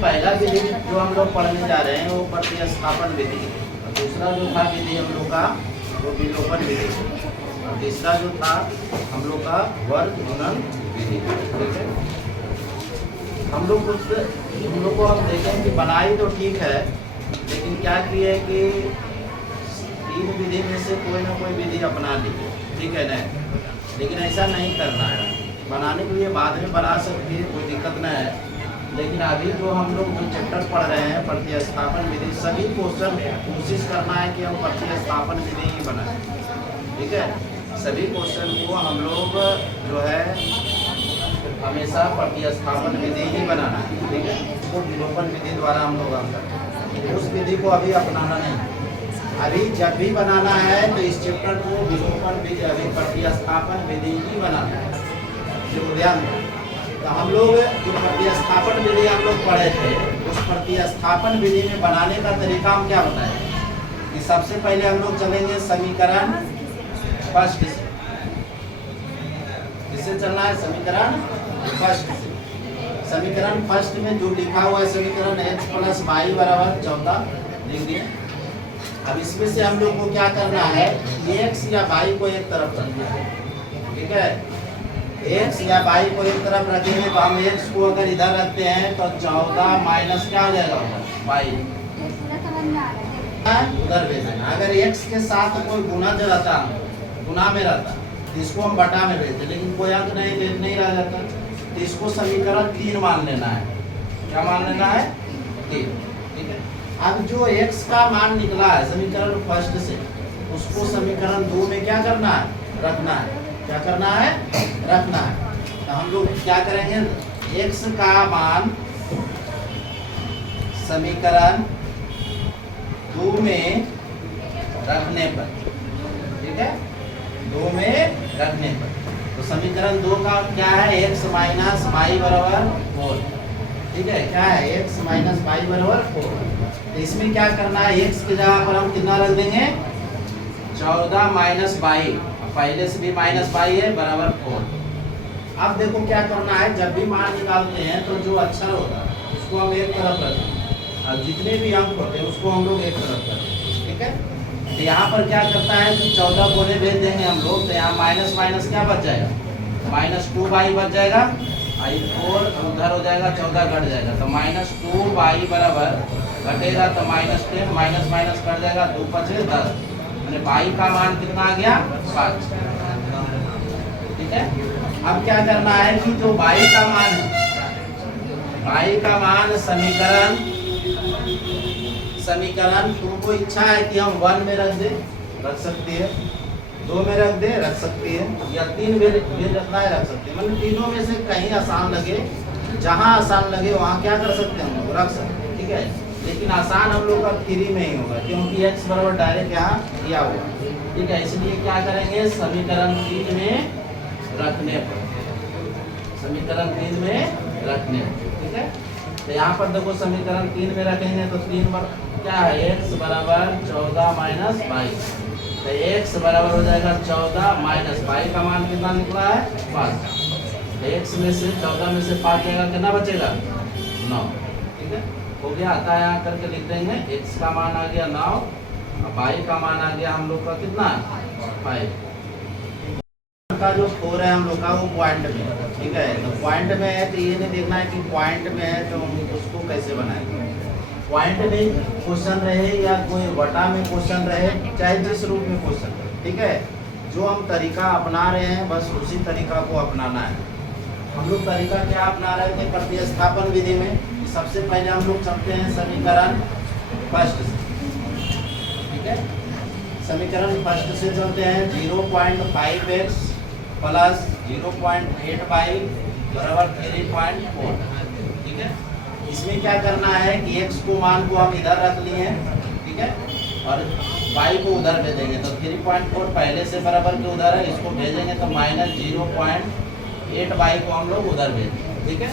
पहला विधि जो हम लोग पढ़ने जा रहे हैं वो प्रतिस्थापन विधि है, और दूसरा जो था विधि हम लोग का वो विलोपन विधि है, और तीसरा जो था हम लोग का वर्ग गुणन विधि। ठीक है, हम लोग को हम देखें कि बनाई तो ठीक है, लेकिन क्या किए कि तीन विधि में से कोई ना कोई विधि अपना ली। ठीक है ना, लेकिन ऐसा नहीं करना है। बनाने के लिए बाद में बना सकती है, कोई दिक्कत नहीं है, लेकिन अभी जो हम लोग जो चैप्टर पढ़ रहे हैं प्रतिस्थापन विधि, सभी क्वेश्चन कोशिश करना है कि हम प्रतिस्थापन विधि ही बनाएं। ठीक है, सभी क्वेश्चन को हम लोग जो है हमेशा प्रतिस्थापन विधि ही बनाना है। ठीक है, उसको विलोपन विधि द्वारा हम लोग करते हैं, उस विधि को अभी अपनाना नहीं। अभी जब भी बनाना है तो इस चैप्टर को विलोपन विधि, अभी प्रतिस्थापन विधि ही बनाना है। जो ध्यान दें, तो हम लोग जो प्रतिस्थापन विधि हम लोग पढ़े थे, उस प्रतिस्थापन विधि में बनाने का तरीका हम क्या बताएं कि सबसे पहले हम लोग चलेंगे समीकरण फर्स्ट से। किससे चलना है? समीकरण फर्स्ट से। समीकरण फर्स्ट में जो लिखा हुआ है समीकरण x प्लस वाई बराबर 14 लिख दिए। अब इसमें से हम लोग को क्या करना है, x या y को एक तरफ रखना है। ठीक है, x या y को एक तरफ रखेंगे तो हम x को अगर इधर रखते हैं तो 14 माइनस क्या हो जाएगा y, उधर भेजना। अगर x के साथ कोई गुना जो रहता, गुना में रहता, तो इसको हम बटा में भेजते, लेकिन कोई अंक नहीं रह जाता, तो इसको समीकरण 3 मान लेना है। क्या मान लेना है? 3। ठीक है, अब जो x का मान निकला है समीकरण फर्स्ट से, उसको समीकरण 2 में क्या करना है? रखना है। क्या करना है? रखना है। तो हम लोग क्या करेंगे, x का मान समीकरण 2 में रखने पर, ठीक है, 2 में रखने पर, तो समीकरण 2 का क्या है? x माइनस वाई बराबर 4। ठीक है, क्या है? x माइनस वाई बराबर 4। तो इसमें क्या करना है, x की जगह पर हम कितना रख देंगे? 14 माइनस वाई, पहले से भी माइनस वाई है, बराबर 4। अब देखो क्या करना है, जब भी मान निकालते हैं तो जो अक्षर होता है उसको हम एक तरफ रखें, और जितने भी अंक होते हैं उसको हम लोग एक तरफ रखें। ठीक है, तो यहाँ पर क्या करता है कि 14 कोने भेज देंगे हम लोग, तो यहाँ माइनस माइनस क्या बच जाएगा? माइनस 2y बच जाएगा, आई 4 उधर हो जाएगा, 14 घट जाएगा, तो माइनस 2y बराबर घटेगा तो माइनस 10, माइनस माइनस कट जाएगा, 2 5 10, यानी y का मान कितना आ गया? 5। ठीक है, अब क्या करना है कि जो y का मान है, y का मान समीकरण तुमको इच्छा है कि हम 1 में रख दे, रख सकती है, 2 में रख दे, रख सकती है, या 3 में रखना है, रख सकते हैं। मतलब तीनों में से कहीं आसान लगे, जहां आसान लगे वहां क्या कर सकते हैं, हम लोग रख सकते हैं। ठीक है, लेकिन आसान हम लोग का 3 में ही होगा, क्योंकि x बराबर डायरेक्ट यहाँ दिया हुआ। ठीक है, इसलिए क्या करेंगे, समीकरण 3 में रखने पर, समीकरण 3 में रखने पर। ठीक है, तो यहाँ पर देखो समीकरण 3 में रखेंगे तो 3 पर क्या है, x बराबर 14 माइनस वाई, तो x बराबर हो जाएगा 14 माइनस वाई का मान कितना निकला है? 5। x में से 14 में से 5 जाएगा, कितना बचेगा? 9। ठीक है, हो गया, आता है यहाँ करके लिख देंगे, x का मान आ गया 9, वाई का मान आ गया हम लोग का कितना? 5 का जो 4 है हम लोग का वो पॉइंट में। ठीक है, तो पॉइंट में है तो ये नहीं देखना है कि पॉइंट में है तो हम उसको कैसे बनाएंगे। पॉइंट में क्वेश्चन रहे या कोई वटा में क्वेश्चन रहे, चाहे जिस रूप में क्वेश्चन रहे, ठीक है, जो हम तरीका अपना रहे हैं बस उसी तरीका को अपनाना है। हम लोग तरीका क्या अपना रहे थे प्रतिस्थापन विधि में? सबसे पहले हम लोग चलते हैं समीकरण फर्स्ट से। ठीक है, समीकरण फर्स्ट से चलते हैं, 0.5x प्लस 0.8y बराबर 3.4। ठीक है, इसमें क्या करना है कि x को मान को हम इधर रख लिए हैं, ठीक है, और y को उधर भेजेंगे, तो 3.4 पहले से बराबर के उधर है, इसको भेजेंगे तो माइनस 0.8y को हम लोग उधर भेजेंगे। ठीक है,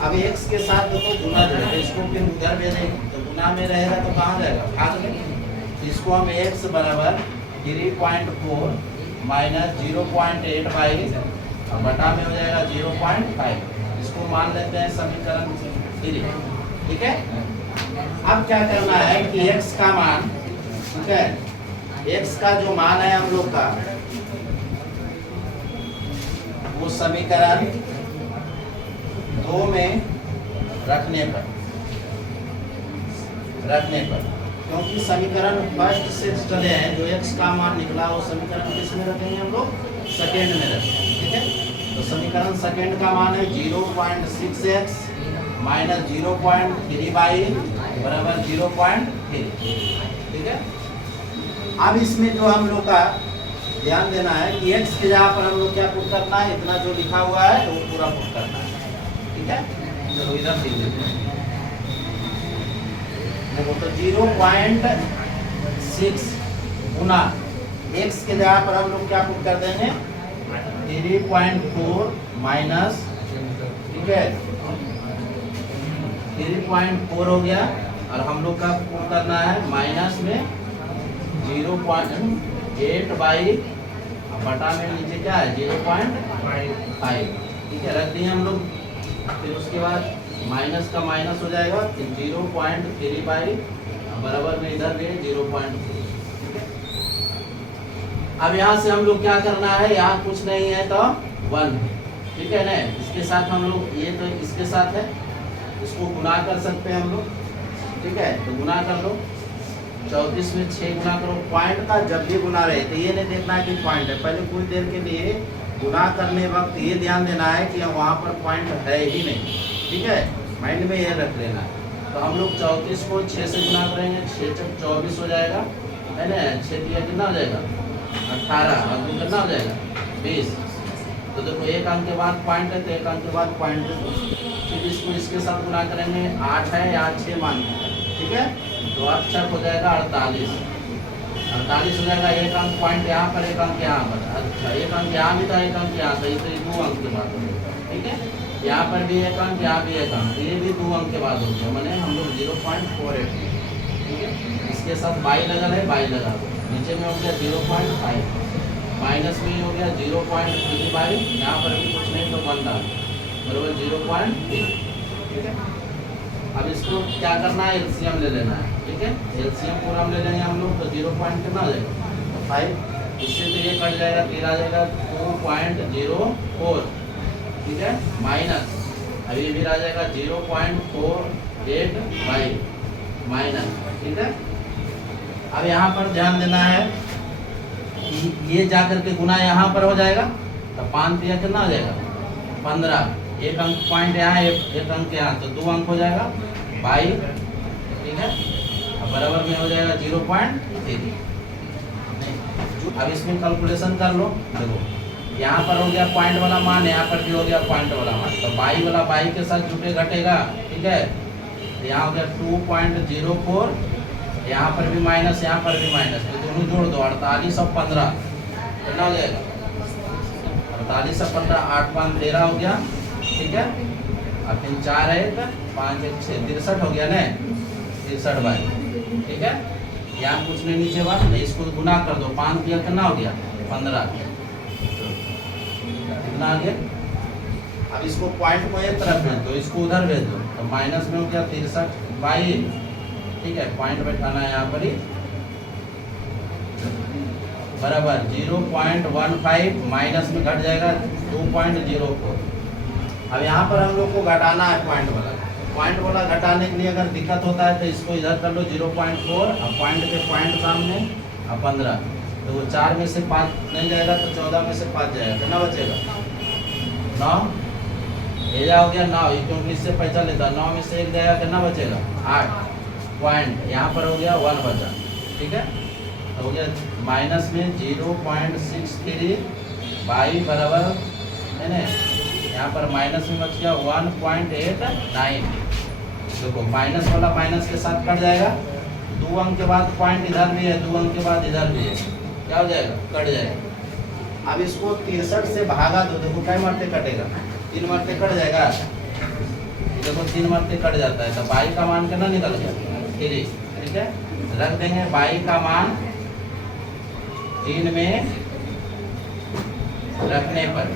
अब x के साथ देखो गुना जो है इसको फिर उधर भेजेंगे, तो गुना में रहेगा तो कहाँ जाएगा? भाग में। इसको हम x बराबर 3.4 माइनस 0.8y और बटा में हो जाएगा 0.5। इसको मान लेते हैं समीकरण 3। ठीक है। अब क्या करना है कि x का मान, ठीक है, x का जो मान है हम लोग का, वो समीकरण 2 में रखने पर, क्योंकि समीकरण फर्स्ट से चले हैं, जो x का मान निकला वो समीकरण किस में रखेंगे हम लोग, सेकेंड में रखेंगे, ठीक है। तो समीकरण सेकेंड का मान है 0.6x माइनस 0.3y बराबर 0.3, ठीक है। अब इसमें जो हम लोग का ध्यान देना है कि x के जगह पर हम लोग क्या पुट करना है, इतना जो लिखा हुआ है वो पूरा पुट करना है, ठीक है। चलो इधर लिख लेते हैं, देखो तो 0.6 गुना x के जगह पर हम लोग क्या पुट कर देंगे 3.4 माइनस, ठीक है, 3.4 हो गया, और हम लोग का पुट करना है माइनस में 0.8 बाई बटा में नीचे क्या है 0.5, ठीक है, रख दिए हम लोग। फिर उसके बाद माइनस का माइनस हो जाएगा, 0.3 बाई बराबर में इधर भी 0.3, ठीक है। अब यहाँ से हम लोग क्या करना है, यहाँ कुछ नहीं है तो 1, ठीक है ना, इसके साथ हम लोग, ये तो इसके साथ है, इसको गुना कर सकते हैं हम लोग, ठीक है। तो गुना कर लो, 34 में 6 गुना करो। पॉइंट का जब भी गुना रहे तो ये नहीं देखना है कि पॉइंट है, पहले कुछ देर के लिए गुना करने वक्त ये ध्यान देना है कि वहाँ पर पॉइंट है ही नहीं, ठीक है, माइंड में ये रख लेना है। तो हम लोग 34 को 6 से गुना करेंगे, 6 चौक 24 हो जाएगा, है ना, 6 दिया कितना हो जाएगा 18, और दो कितना हो जाएगा 20। तो देखो एक अंक के बाद पॉइंट है तो एक अंक के बाद पॉइंट है, फिर इसको इसके साथ गुना करेंगे, 8 है यहाँ 6 मान, ठीक है, तो 8 छक हो जाएगा 48 हो जाएगा। एक अंक पॉइंट यहाँ पर, एक अंक यहाँ पर, अच्छा एक अंक यहाँ भी था, एक अंक यहाँ था, इसे 2 अंक के बाद हो गया, ठीक है। यहाँ पर भी एक अंक, यहाँ भी एक अंक, ये भी 2 अंक के बाद हो गया, मैंने हम लोग 0.48, ठीक है। इसके साथ बाई लगा है, बाई लगा दो, नीचे में हो गया 0.5, माइनस में हो गया 0.3 बाई, यहाँ पर भी कुछ नहीं तो 1 डाल बराबर 0.3, ठीक है। अब इसको क्या करना है, एलसीएम ले लेना है, ठीक है। एलसीएम पूरा हम ले लेंगे हम लोग, तो 0 पॉइंट कितना हो जाएगा 5, इससे तो ये कट जाएगा, 13 आ जाएगा 2.04, ठीक है, माइनस अभी भी आ जाएगा 0.48 बाई माइनस, ठीक है। अब यहाँ पर ध्यान देना है कि ये जाकर के गुना यहाँ पर हो जाएगा, तो 5 दिया कितना हो जाएगा 15, एक अंक पॉइंट यहाँ, एक अंक यहाँ, तो 2 अंक हो जाएगा 22, ठीक है, अब बराबर में हो जाएगा 0.3। अब इसमें कैलकुलेशन कर लो, देखो यहाँ पर हो गया पॉइंट वाला मान, यहाँ पर भी हो गया पॉइंट वाला मान, तो 22 वाला 22 के साथ जुटे घटेगा, ठीक है। तो यहाँ हो गया 2.04, यहाँ पर भी माइनस, यहाँ पर भी माइनस, तो दोनों जोड़ दो, 48 और 15 कितना हो जाएगा 48 और 15, 8 5 13 हो गया, ठीक है। अब 3 4 है, 5 1 6 63 हो गया ना, 63 बाई, ठीक है। यहाँ कुछ नहीं नीचे बात नहीं, इसको गुना कर दो, 5 दिया कितना हो गया 15, कितना आ गया। अब इसको पॉइंट को एक तरफ भेज दो, इसको उधर भेज दो, तो माइनस में हो गया 63 बाई, ठीक है, पॉइंट बैठाना है यहाँ पर ही, बराबर 0.15 माइनस में घट जाएगा 2.04। अब यहाँ पर हम लोग को घटाना है पॉइंट वाला घटाने के लिए अगर दिक्कत होता है तो इसको इधर कर लो 0.4, अब पॉइंट के पॉइंट सामने, अब 15, तो वो 4 में से 5 नहीं जाएगा तो 14 में से 5 जाएगा, कितना बचेगा 9, ये हो गया 9, क्योंकि इससे पैसा लेता, 9 में से 1 जाएगा, कितना बचेगा 8, पॉइंट यहाँ पर हो गया 1 बचा, ठीक है, तो हो गया माइनस में 0.63 बाई बराबर है ना, यहाँ पर माइनस में बच गया 1.89। देखो माइनस वाला माइनस के साथ कट जाएगा, 2 अंक के बाद पॉइंट इधर भी है, 2 अंक के बाद इधर भी है, क्या हो जाएगा कट जाएगा। अब इसको 63 से भागा दो, देखो कई मरते कटेगा 3 मरते कट जाएगा, देखो 3 मरते कट जाता है, तो बाई का मान कितना निकल गया 3, ठीक है। रख देंगे बाई का मान 3 में रखने पर,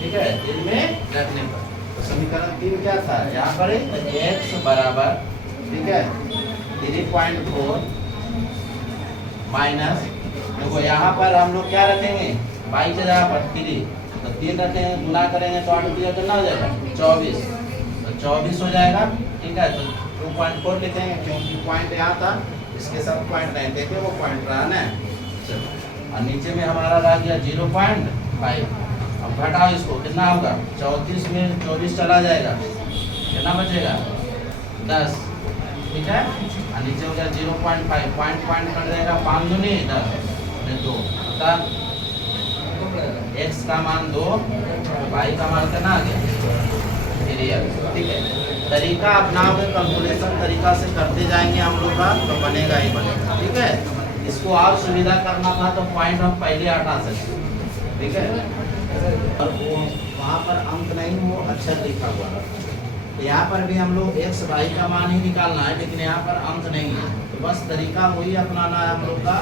ठीक है, 3 में रखने पर, तो समीकरण 3 क्या था यहाँ पर x बराबर, ठीक है, 3.4 माइनस, देखो यहाँ पर हम लोग क्या रखेंगे, y के जगह पर 3, तो 3 रखेंगे, गुना करेंगे तो 8 कितना हो जाएगा 24, तो 24 हो जाएगा, ठीक है। तो 2.4 लिखेंगे क्योंकि पॉइंट यहाँ था, इसके साथ पॉइंट नहीं देखे, वो पॉइंट रहा ना। चलो, और नीचे में हमारा रह गया 0.5। अब घटाओ इसको, कितना होगा, 34 में 24 चला जाएगा, कितना बचेगा 10, ठीक है। और नीचे हो गया 0.5, पॉइंट कट जाएगा, 5 दूनी 10 में 2, तब x का मान 2, y का मान कितना आ गया 3, ठीक है। तरीका अपनाओगे, कैलकुलेशन तरीका से करते जाएंगे हम लोग का, तो बनेगा ही बनेगा, ठीक है। इसको और सुविधा करना था तो पॉइंट हम पहले हटा सकते, ठीक है। और वो वहाँ पर अंक नहीं, वो अक्षर लिखा हुआ है, तो यहाँ पर भी हम लोग x y का मान ही निकालना है, लेकिन यहाँ पर अंक नहीं है, तो बस तरीका वही अपनाना है हम लोग का।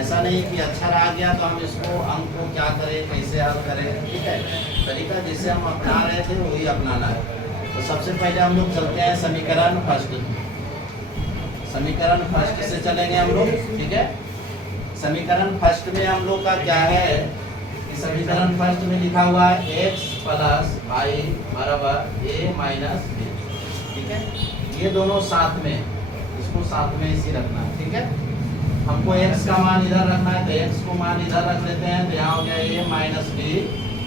ऐसा नहीं कि अक्षर आ गया तो हम इसको अंक को क्या करें, कैसे हल करें, ठीक है। तरीका जिसे हम अपना रहे थे वही अपनाना है। तो सबसे पहले हम लोग चलते हैं समीकरण फर्स्ट, समीकरण फर्स्ट से चलेंगे हम लोग, ठीक है। समीकरण फर्स्ट में हम लोग का क्या है, समीकरण फर्स्ट में लिखा हुआ है x प्लस y बराबर a माइनस b, ठीक है। ये दोनों साथ में, इसको साथ में इसी रखना है, ठीक है। हमको x का मान इधर रखना है, तो x को मान इधर रख लेते हैं, तो यहाँ हो गया a माइनस b,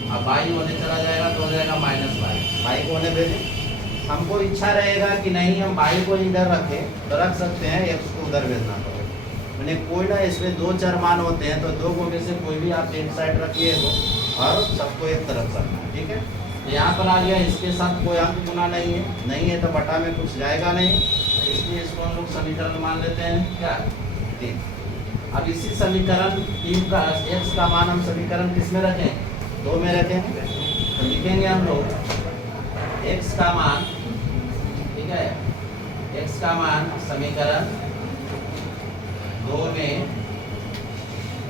अब y होने चला जाएगा तो हो जाएगा माइनस y को होने भेजें। हमको इच्छा रहेगा कि नहीं हम y को इधर रखें, तो रख सकते हैं, x को उधर भेजना पड़ेगा। मैंने कोई ना, इसमें 2 चर मान होते हैं, तो 2 को में से कोई भी आप एक साइड रखिए तो, और सबको एक तरफ करना है, ठीक है। तो यहाँ पर आ गया, इसके साथ कोई अंक गुना नहीं है तो बटा में कुछ जाएगा नहीं, इसलिए इसको हम लोग समीकरण मान लेते हैं क्या 3। अब इसी समीकरण 3 का x का मान हम समीकरण किस में रखें, 2 में रखें, तो लिखेंगे हम लोग x का मान, ठीक है, x का मान समीकरण 2 में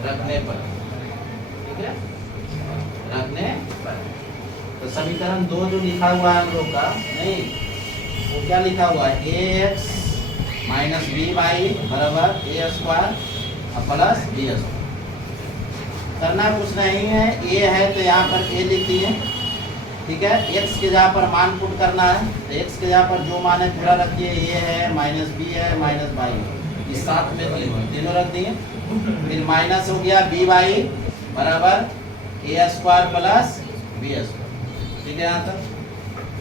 रखने पर, ठीक है, रखने पर, तो समीकरण 2 जो लिखा हुआ है हम लोग का, नहीं वो क्या लिखा हुआ है, ax माइनस बी वाई बराबर a square plus b square. करना कुछ नहीं है, a है तो यहाँ पर a लिख दिए, ठीक है। x के जगह पर मान पुट करना है, तो x के जगह पर जो मान है पूरा रखिए, a है माइनस b है माइनस y है, इस साथ में तीनों रख दिए। फिर माइनस हो गया बी वाई बराबर ए स्क्वायर प्लस बी स्क्वायर, ठीक है यहाँ तक।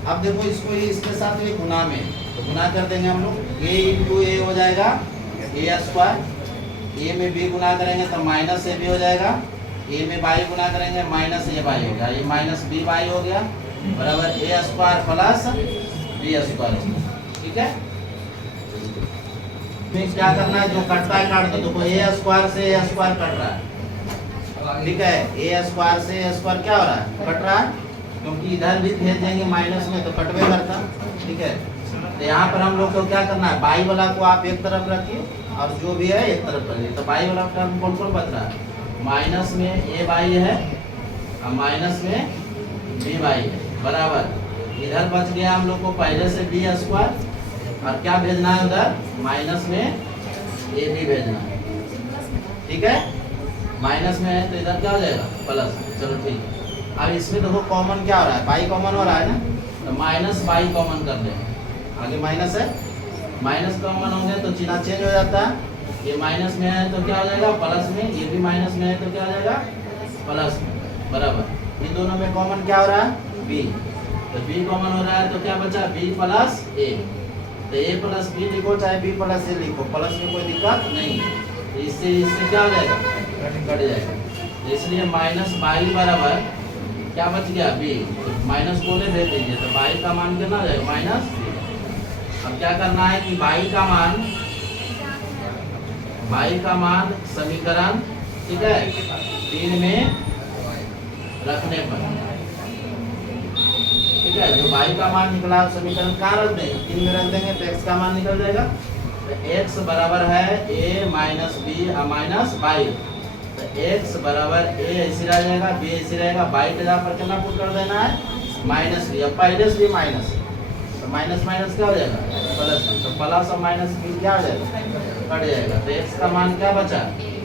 अब देखो इसको इसके साथ में गुना में, तो गुना कर देंगे हम लोग, a इंटू ए हो जाएगा ए स्क्वायर, ए में बी गुना करेंगे तो माइनस ए बी हो जाएगा, ए में बाई गुना करेंगे माइनस ए बाई हो गया, ये माइनस बी बाई हो गया बराबर ए स्क्वायर प्लस बी स्क्वायर, ठीक है। फिर क्या करना है, जो कटता है काट दो, देखो ए स्क्वायर से ए स्क्वायर कट रहा है, ठीक है, ए स्क्वायर से ए स्क्वायर क्या हो रहा है, कट रहा है, क्योंकि इधर भी भेज देंगे माइनस में तो कटवे करता, ठीक है। तो यहाँ पर हम लोग को क्या करना है, बाई वाला को आप एक तरफ रखिए और जो भी है एक तरफ रखिए, तो बाई वाला टर्म कौन कौन बच रहा है, माइनस में ए बाई है और माइनस में बी बाई है बराबर, इधर बच गया हम लोग को पहले से बी स्क्वायर, और क्या भेजना है उधर, माइनस में ए बी भेजना है, ठीक है। माइनस में है तो इधर क्या हो जाएगा प्लस, चलो ठीक है। अब इसमें देखो कॉमन क्या हो रहा है, बाई कॉमन हो रहा है ना, तो माइनस बाई कॉमन कर दें, आगे माइनस है, माइनस कॉमन होंगे तो चिन्ह चेंज हो जाता है, ये माइनस में है तो क्या हो जाएगा प्लस में, ये भी माइनस में है तो क्या हो जाएगा प्लस में बराबर, इन दोनों में कॉमन क्या हो रहा है बी, तो बी कॉमन हो रहा है तो क्या बचा बी प्लस ए, तो ए प्लस बी लिखो चाहे बी प्लस ए लिखो, प्लस में कोई दिक्कत नहीं है, तो इससे क्या हो जाएगा कट जाएगा, तो इसलिए माइनस बाई बराबर क्या बच गया बी, तो माइनस को ले भेज दीजिए, तो बाई का मान कितना हो जाएगा माइनस बी। अब क्या करना है कि बाई का मान समीकरण, ठीक है, 3 में रखने पर, ठीक है, जो बाई का मान निकला समीकरण कहाँ रख देंगे, 3 में रख देंगे तो x का मान निकल जाएगा, तो x बराबर है a minus B minus by, तो x बराबर a ऐसे रह जाएगा, b ऐसे रहेगा, बाई के जगह पर कितना पुट कर देना है माइनस बी, अब पहले से भी माइनस है तो माइनस माइनस क्या हो जाएगा प्लस, तो प्लस और माइनस बी क्या हो जाएगा कट जाएगा, तो एक्स का मान क्या बचा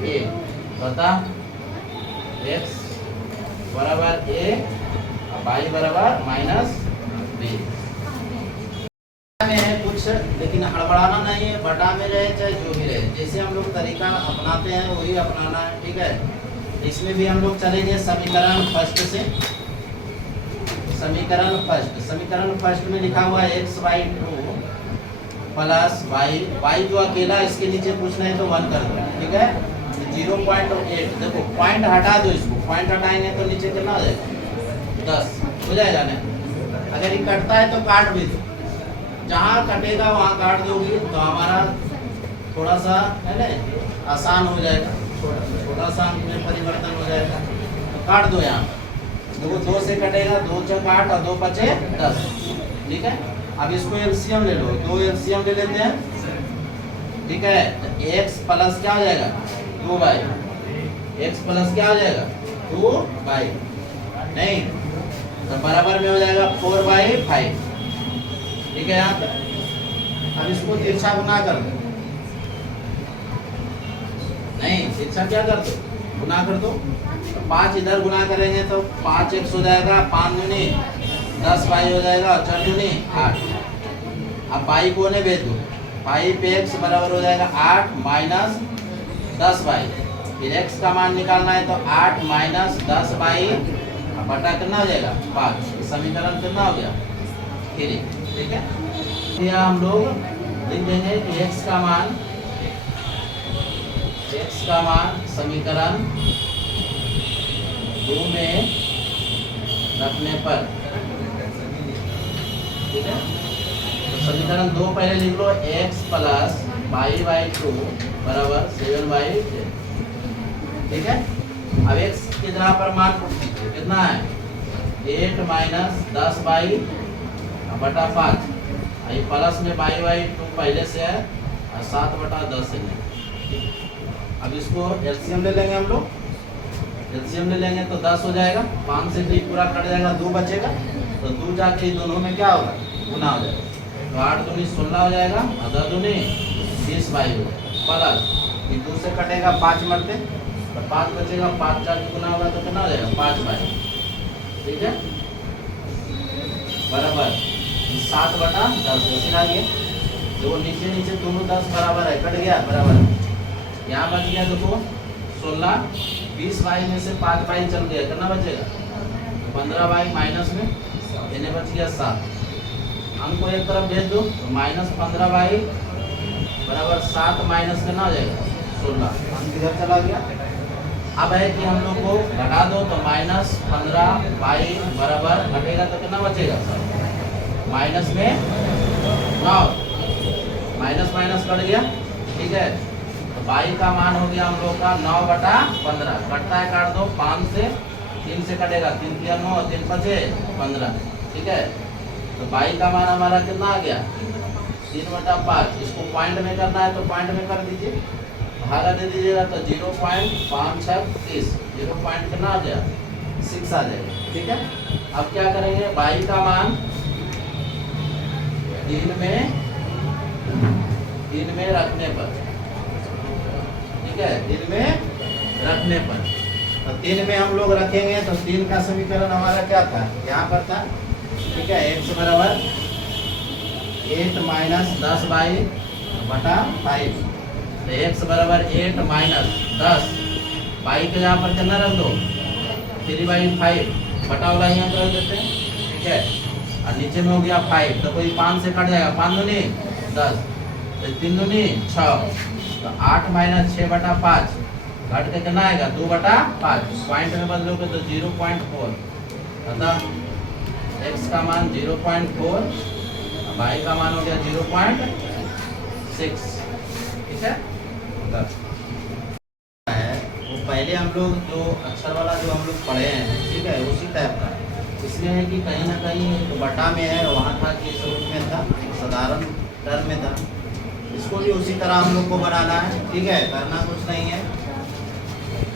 ए, बता एक्स बराबर ए और वाई बराबर माइनस बी में है कुछ, लेकिन हड़बड़ाना नहीं है, बटा में रहे चाहे जो भी रहे, जैसे हम लोग तरीका अपनाते हैं वही अपनाना है, ठीक है। इसमें भी हम लोग चलेंगे समीकरण फर्स्ट से, समीकरण फर्स्ट में लिखा हुआ है X Y two plus Y जो अकेला इसके नीचे कुछ नहीं तो 1 कर दो, ठीक है। 0.8 देखो पॉइंट हटा दो, इसको पॉइंट हटाएंगे तो नीचे कितना हो जाएगा 10 हो जाएगा ना। अगर ये कटता है तो काट भी दो, जहाँ कटेगा वहाँ काट दोगी तो हमारा थोड़ा सा है ना आसान हो जाएगा, छोटा सा अंक में परिवर्तन हो जाएगा, तो काट दो यहाँ देखो 2 से कटेगा, 2 चौक 8 और 2 बचे 10, ठीक है। अब इसको एलसीएम ले लो, 2 एलसीएम ले लेते हैं, ठीक है। तो x प्लस क्या हो जाएगा 2y, x प्लस क्या हो जाएगा 2y नहीं तो बराबर में हो जाएगा 4/5, ठीक है। यहाँ अब इसको तिरछा गुना कर दो, नहीं तिरछा क्या कर दो गुना कर दो, तो 5 इधर गुना करेंगे तो 5x हो जाएगा, 5 दूनी 10y हो जाएगा और 4 दूनी 8। अब y को ने भेज दो, 5x बराबर हो जाएगा 8 माइनस 10y, फिर x का मान निकालना है तो 8 माइनस 10y बटा कितना हो जाएगा 5, समीकरण कितना हो गया 3, ठीक है। यहाँ हम लोग लिख देंगे कि x का मान समीकरण 2 में रखने पर, ठीक है। तो समीकरण 2 पहले लिख लो, x प्लस 5/2 बराबर 7/8, ठीक है। अब x की जगह पर मान कितना है 8 माइनस 10y बटा 5, ये प्लस में 5/2 पहले से है और 7/10 से नहीं। अब इसको एलसीएम ले लेंगे हम लोग, एलसीएम ले लेंगे तो 10 हो जाएगा, 5 से 3 पूरा कट जाएगा, 2 बचेगा, तो 2 जाके दोनों में क्या होगा गुना हो जाएगा, तो 8 दूनी 16 हो जाएगा और 10 दूनी 20/22 हो जाएगा, प्लस फिर 2 से कटेगा 5 मरते तो 5 बचेगा, 5 जाके गुना होगा तो कितना हो जाएगा 5/2, ठीक है बराबर 7/10 ऐसे आ गया, देखो नीचे दोनों 10 बराबर है, कट गया बराबर, यहाँ बच गया देखो 16, 20y में से 5y चल गया, कितना बचेगा 15y माइनस में इन्हें बच गया 7, अंक को एक तरफ भेज दो तो माइनस 15y बराबर 7 माइनस कितना हो जाएगा 16, अंक इधर चला गया। अब है कि हम लोग को घटा दो तो माइनस 15y बराबर घटेगा तो कितना बचेगा माइनस में 9, माइनस माइनस कट गया, ठीक है। तो y का मान हो गया हम लोग का 9/15, कटता है काट दो, 5 से 3 से कटेगा, 3 किया 9 3 बचे 15, ठीक है। तो y का मान हमारा कितना आ गया 3/5, इसको पॉइंट में करना है तो पॉइंट में कर दीजिए, भागा दे दीजिएगा तो 0.5630, 0 पॉइंट कितना आ गया 6 आ जाएगा, ठीक है। अब क्या करेंगे y का मान 3 में रखने पर, ठीक है 3 में रखने पर, तो 3 में हम लोग रखेंगे तो 3 का समीकरण हमारा क्या था यहाँ पर था, ठीक है। x बराबर 8 माइनस 10y बटा 5, तो x बराबर 8 माइनस 10, y के यहाँ पर कितना रख दो 3/5, बटा वाला यहाँ पर रख देते हैं, ठीक है। और नीचे में हो गया 5, तो कोई 5 से कट जाएगा, 5 दूनी 10, तो 3 दूनी 6, तो 8 माइनस 6/5 घट के कितना आएगा 2/5, पॉइंट में बदलोगे तो 0.4, अतः x का मान 0.4, y का मान हो गया 0.6, ठीक है। वो पहले हम लोग जो अक्षर वाला जो हम लोग पढ़े हैं, ठीक है, उसी टाइप का, इसलिए है कि कहीं ना कहीं तो बटा में है, वहाँ था कि इस रूप में था, साधारण टर्म में था, इसको भी उसी तरह हम लोग को बनाना है, ठीक है, करना कुछ नहीं है।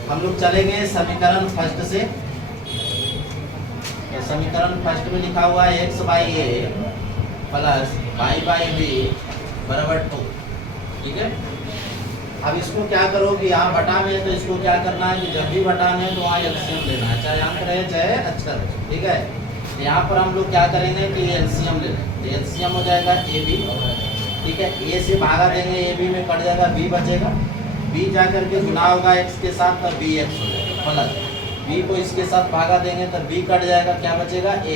हम लोग चलेंगे समीकरण फर्स्ट से, तो समीकरण फर्स्ट में लिखा हुआ है x by A plus y by B बराबर 2। ठीक है, अब इसको क्या करोगे, यहाँ बटा में है तो इसको क्या करना है कि जब भी बटा में है तो वहाँ एलसीएम लेना है, चाहे अंक रहे चाहे अक्षर रहे। ठीक है, यहाँ पर हम लोग क्या करेंगे कि एलसीएम ले लेंगे, तो एलसीएम हो जाएगा ए बी। ठीक है, ए से भागा देंगे, ए बी में कट जाएगा, बी बचेगा, बी जा करके गुना होगा एक्स के साथ तो बी एक्स हो जाएगा प्लस बी को इसके साथ भागा देंगे तो बी कट जाएगा, क्या बचेगा ए,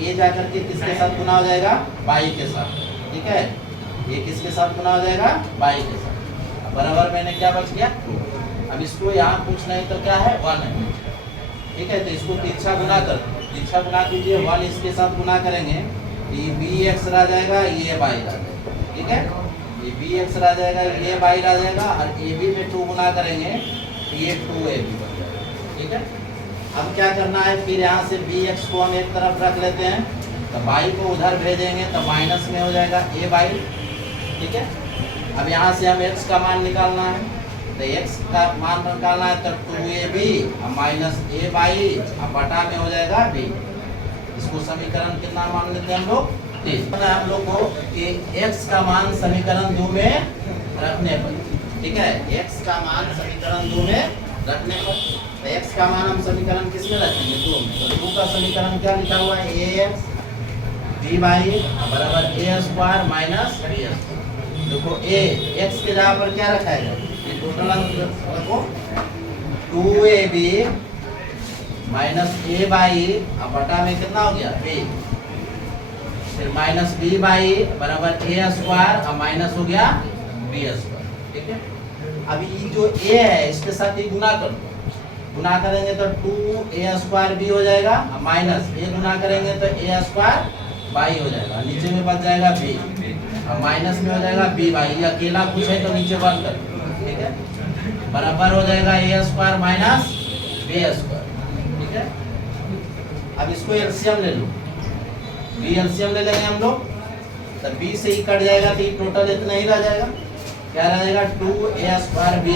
ए जा करके किसके साथ गुना हो जाएगा, बाई के साथ। ठीक है, ये किसके साथ गुना हो जाएगा, बाई के साथ, बराबर मैंने क्या बच गया 2। अब इसको यहाँ कुछ नहीं तो क्या है 1 है। ठीक है, तो इसको तिरछा गुना कर, तिरछा गुना कीजिए, 1 इसके साथ गुना करेंगे, ये बी एक्स रह जाएगा, ये बाई रह जाएगा। ठीक है, ये बी एक्स रह जाएगा, ये बाई रह जाएगा, और ए बी में 2 गुना करेंगे तो ये 2 ए बी बन जाएगा। ठीक है, अब क्या करना है, फिर यहाँ से बी एक्स को हम एक तरफ रख लेते हैं, तो बाई को उधर भेजेंगे तो माइनस में हो जाएगा ए बाई। ठीक है, अब यहाँ से हम एक्स का मान निकालना है, तो एक्स का मान निकालना है तो 2ab माइनस ए बाई बटा में हो जाएगा b। इसको समीकरण कितना मान लेते हैं हम लोग, 3। हम लोग को कि x का मान समीकरण 2 में रखने पर, ठीक है, x का मान समीकरण 2 में रखने पर, तो x का मान हम समीकरण किस में रखेंगे, 2 में। तो 2 का समीकरण क्या लिखा हुआ है, ax b बाई बराबर a स्क्वायर माइनस b। देखो a x के जगह पर क्या रखा है, ये टोटल अंक रखो 2ab माइनस a बाई बटा में कितना हो गया b, फिर माइनस b बाई बराबर a स्क्वायर और माइनस हो गया b स्क्वायर। ठीक है, अब ये जो a है इसके साथ ही गुना कर दो, गुना करेंगे तो 2a स्क्वायर b हो जाएगा, माइनस a गुना करेंगे तो a स्क्वायर बाई हो जाएगा, नीचे में बच जाएगा b, और माइनस में हो जाएगा b बाई, ये अकेला कुछ है तो नीचे बंद कर। ठीक है, बराबर हो जाएगा a square minus b square. ठीक है, अब इसको एलसीएम ले लो, b एलसीएम ले लेंगे हम लोग, तो b से ही कट जाएगा तो ये टोटल इतना ही रह जाएगा, क्या रह जाएगा 2a square b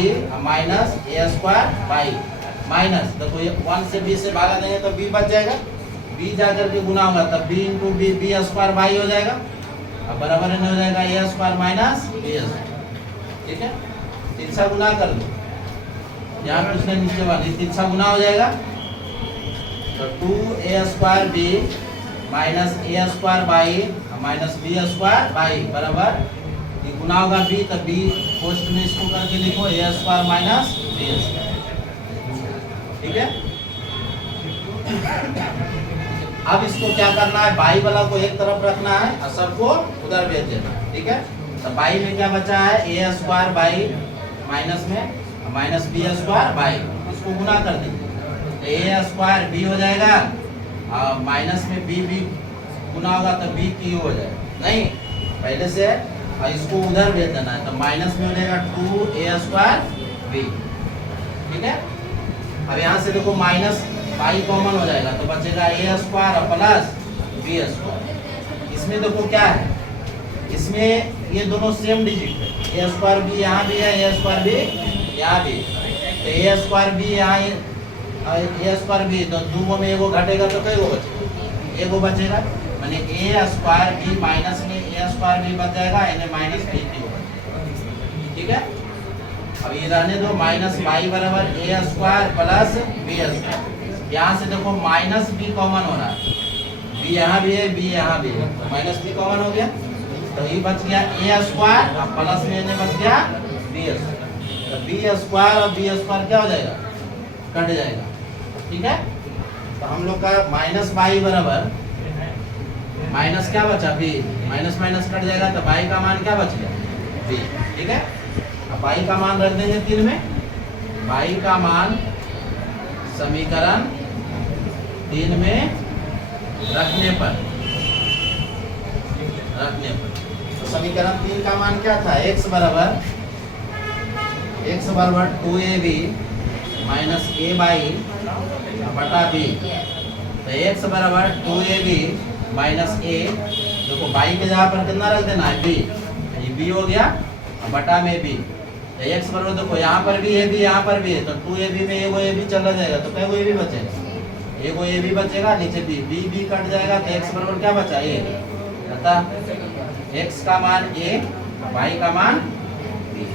minus a square by, minus देखो ये 1 से b से भागा देंगे तो b बच जाएगा, b जा करके गुना होगा तब b into b b square by हो जाएगा, अब बराबर हो जाएगा a square minus b square. ठीक है, तिरछा गुना कर दो, यहाँ कुछ नहीं नीचे वाली तिरछा गुना हो जाएगा, तो 2a square b minus a square by minus b square by बराबर ये गुना होगा b, तो b पोस्ट में इसको करके लिखो a square minus b square. ठीक है, अब इसको क्या करना है, बाई वाला को एक तरफ रखना है और सबको उधर भेज देना। ठीक है, तो बाई में क्या बचा है, a स्क्वायर बाई माइनस में माइनस b स्क्वायर बाई, इसको गुना कर दीजिए, a स्क्वायर b हो जाएगा, और माइनस में b गुना होगा तो b क्यू हो जाएगा, नहीं पहले से, और इसको उधर भेज देना है, तो माइनस में हो जाएगा 2a स्क्वायर b। ठीक है, अब यहाँ से देखो माइनस बाई कॉमन हो जाएगा तो बचेगा a स्क्वायर और प्लस b स्क्वायर। इसमें देखो क्या है, इसमें ये दोनों सेम डिजिट है, a स्क्वायर b यहाँ भी है, a स्क्वायर b यहाँ भी, तो a स्क्वायर b यहाँ a स्क्वायर b, तो दो में एगो घटेगा तो कई गो बचेगा, एगो बचेगा, माने a स्क्वायर b माइनस में a स्क्वायर b बच जाएगा, यानी माइनस b क्यू बचेगा। ठीक है, अब ये रहने दो, माइनस बाई बराबर a square plus b square, यहाँ से देखो माइनस b कॉमन हो रहा है, b यहाँ भी है b यहाँ भी है, तो माइनस b कॉमन हो गया, तो ये बच गया a स्क्वायर और प्लस में बच गया b स्क्वायर, तो b स्क्वायर और b स्क्वायर क्या हो जाएगा, कट जाएगा। ठीक है, तो हम लोग का माइनस बाई बराबर माइनस क्या बचा b, माइनस माइनस कट जाएगा तो बाई का मान क्या बच गया b। ठीक है, अब बाई का मान रख देंगे 3 में, बाई का मान समीकरण 3 में रखने पर तो समीकरण 3 का मान क्या था, x बराबर 2ab माइनस a बाई बटा b, तो x बराबर 2ab माइनस a, देखो बाई के जगह पर कितना रख देना है b, ये b हो गया बटा में b, तो x बराबर देखो यहाँ पर भी a b यहाँ पर भी है, तो 2ab में एगो a b चला जाएगा तो क्या a b बचेगा, एगो ए भी बचेगा, नीचे बी, बी बी कट जाएगा तो x बराबर क्या बचा ए, अतः x का मान a, y का मान b।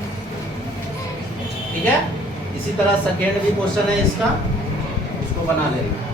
ठीक है, इसी तरह सेकेंड भी क्वेश्चन है इसका, उसको बना लेना।